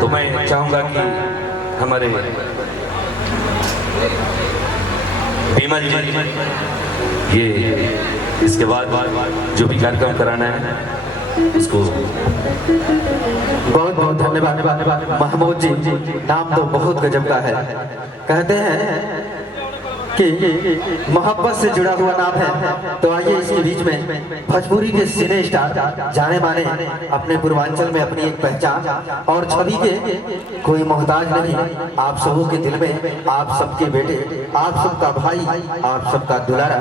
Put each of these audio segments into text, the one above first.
तो मैं चाहूंगा कि हमारे विमल जी ये इसके बाद जो भी कार्यक्रम कराना है उसको बहुत बहुत धन्यवाद महमूद जी। नाम तो बहुत गजब का है। कहते हैं कि मोहब्बत से जुड़ा हुआ नाम है। तो आइए इसके बीच में भोजपुरी के सिने स्टार जाने माने अपने पूर्वांचल में अपनी एक पहचान और छवि के कोई मोहताज नहीं, आप सबों के दिल में आप सबके बेटे, आप सबका भाई, आप सबका दुलारा,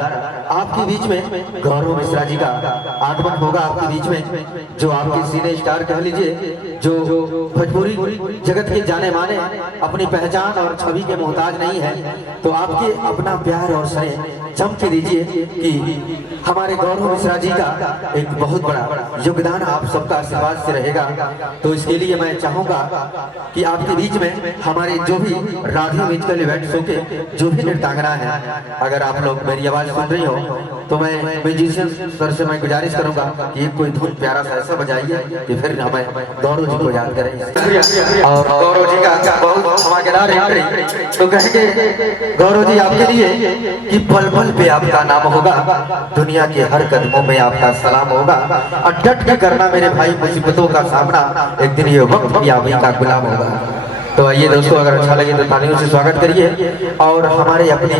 आपके बीच में गौरव मिश्रा जी का आगमन होगा आपके बीच में, जो आपके सिने स्टार कह लीजिए, जो भोजपुरी जगत के जाने माने अपनी पहचान और छवि के मोहताज नहीं है। तो आपके अपना प्यार और स्नेह जम के दीजिए कि हमारे गौरव मिश्रा जी का एक बहुत बड़ा योगदान आप सबका आशीर्वाद से रहेगा। तो इसके लिए मैं चाहूंगा कि आपके बीच में हमारे जो भी राधे म्यूजिकल इवेंट शो के जो भी नृत्यांगना है, अगर आप लोग मेरी आवाज सुन रही हो तो मैं म्यूजिशियन सर से मैं गुजारिश करूंगा कि कोई धुन प्यारा सा ऐसा बजाइए कि फिर हमें गौरव जी को याद करें। और गौरव जी का बहुत धमाकेदार एंट्री। तो कहेंगे गौरव जी आपके लिए कि पल पल पे आपका नाम होगा, दुनिया के हर कदमों में आपका सलाम होगा, और डट के करना मेरे भाई मुसीबतों का सामना, एक दिन ये वक्त भी आप ही का गुलाम होगा। तो आइए दोस्तों, अगर अच्छा लगे तो तालियों से स्वागत करिए। और हमारे अपने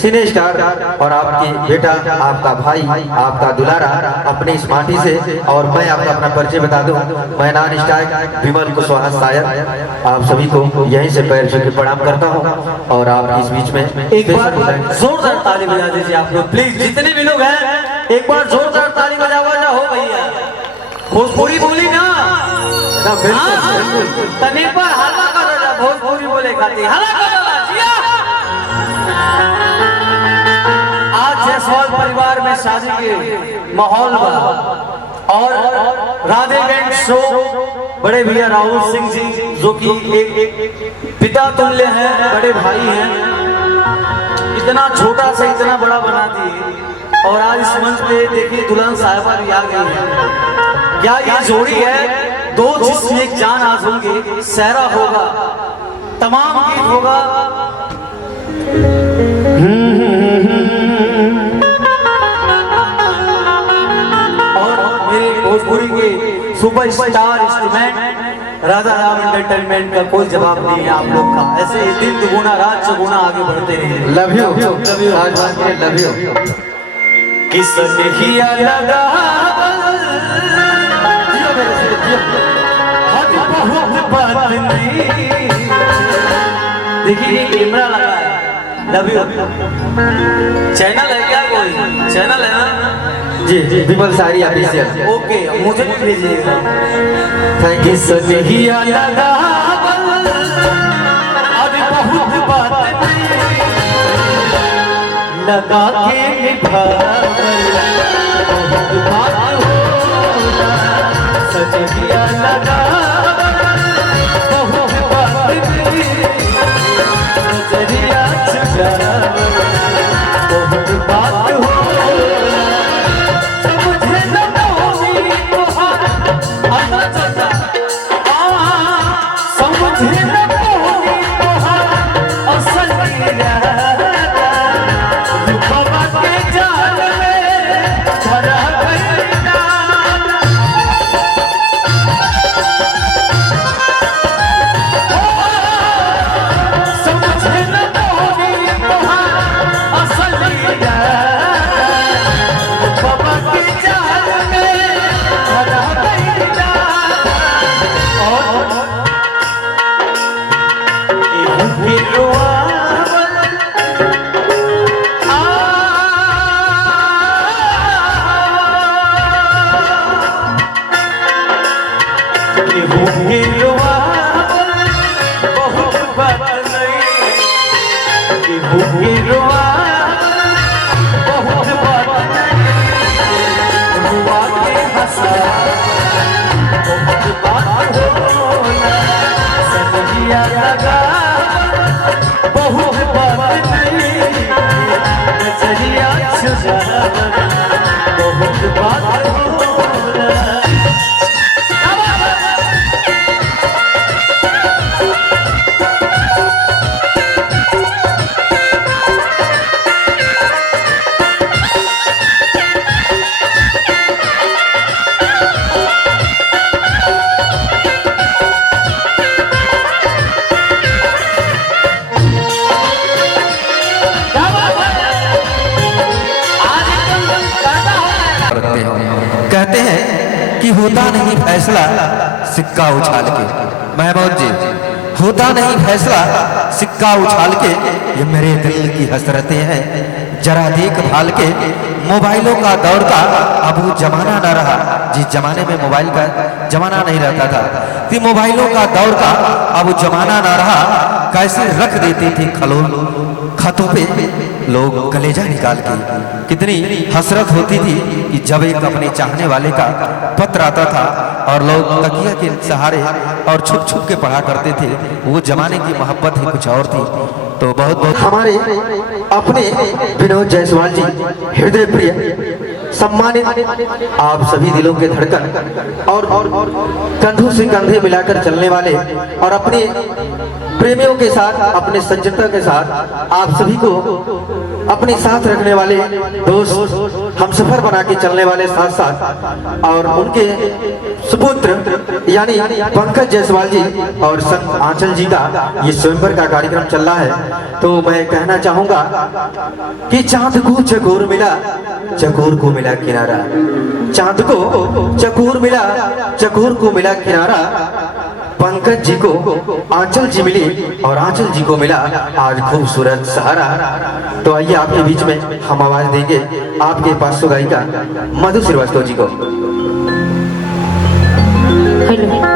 सिने स्टार और आपकी बेटा, आपका भाई, आपका दुलारा अपनी इस माटी से, और मैं आपका अपना परिचय बता दूं, मैं नॉन स्टार विमल कुशवाहा शायर आप सभी को यहीं से पैर छू के प्रणाम करता हूं। और आप इस बीच में एक बार जोरदार ताली बजा दीजिए आप लोग प्लीज, जितने भी लोग हैं एक बार जोरदार ताली बजा हो भैया। भोजपुरी बोली ना तने पर हल्ला करो, भोजपुरी बोले खाती हल्ला करो। आज जयसवाल परिवार में शादी के माहौल और राधे बैंड शो बड़े भैया राहुल सिंह जी जो कि एक पिता तुल्य हैं, बड़े भाई हैं, इतना छोटा से इतना बड़ा बना दिए। और आज इस मंच पे देखिए दुल्हन साहिबा भी आ गई है। क्या ये जोड़ी है, दो जिसमें एक जान आज होंगे, सहरा होगा, तमाम गीत होगा। और मेरे भोजपुरी के superstar instrument Radha Ram entertainment का कोई जवाब नहीं है आप लोग का। ऐसे दिन दुगुना रात चौगुना आगे बढ़ते रहिए। Love you love you. किसने किया लगा देखिए कैमरा लगा है। Love you. चैनल है क्या, कोई चैनल है ना? जी जी विमल सारी ऑफिशियल। ओके, मुझे भेजिएगा। Thank you sir. किया लगा बहुत बात लगा के निभा बहुत बात होगा, सच किया लगा बहुत बात नजरिया चुरा बहुत बात होगा, समझे न पाऊंगी तुम्हारा चचा, समझे न पाऊंगी तुम्हारा असल इरादा। होता नहीं फैसला सिक्का उछाल के। महमूद जी, होता नहीं फैसला सिक्का उछाल के, ये मेरे दिल की हसरतें हैं जरा देख भाल के। मोबाइलों का दौर का अब वो जमाना ना रहा, जिस जमाने में मोबाइल का जमाना नहीं रहता था, कि मोबाइलों का दौर का अब वो जमाना ना रहा। कैसे रख देते थे खलोल खतों पे लोग कलेजा निकाल के। कितनी हसरत होती थी कि जब एक अपने चाहने वाले का पत्र आता था और लोग तकिया के सहारे और छुप छुप के पढ़ा करते थे। वो जमाने की मोहब्बत ही कुछ और थी। तो बहुत बहुत हमारे अपने विनोद जायसवाल जी, हृदय प्रिय, सम्मानित, आप सभी दिलों के धड़कन और कंधों से कंधे मिलाकर चलने वाले और अपने प्रेमियों के साथ, अपने सज्जनता के साथ आप सभी को अपने साथ रखने वाले दोस्त, हम सफर बना के चलने वाले साथ साथ, और उनके सुपुत्र यानी पंकज जायसवाल जी और संत आंचल जी का ये स्वयंवर का कार्यक्रम चल रहा है। तो मैं कहना चाहूंगा कि चांद को चकोर मिला, चकोर को मिला किनारा। चांद को चकोर मिला, चकोर को मिला किनारा। पंकज जी को आंचल जी मिली और आंचल जी को मिला आज खूबसूरत सहारा। तो आइए आपके बीच में हम आवाज देंगे आपके पास गायिका मधु श्रीवास्तव जी को। हेलो।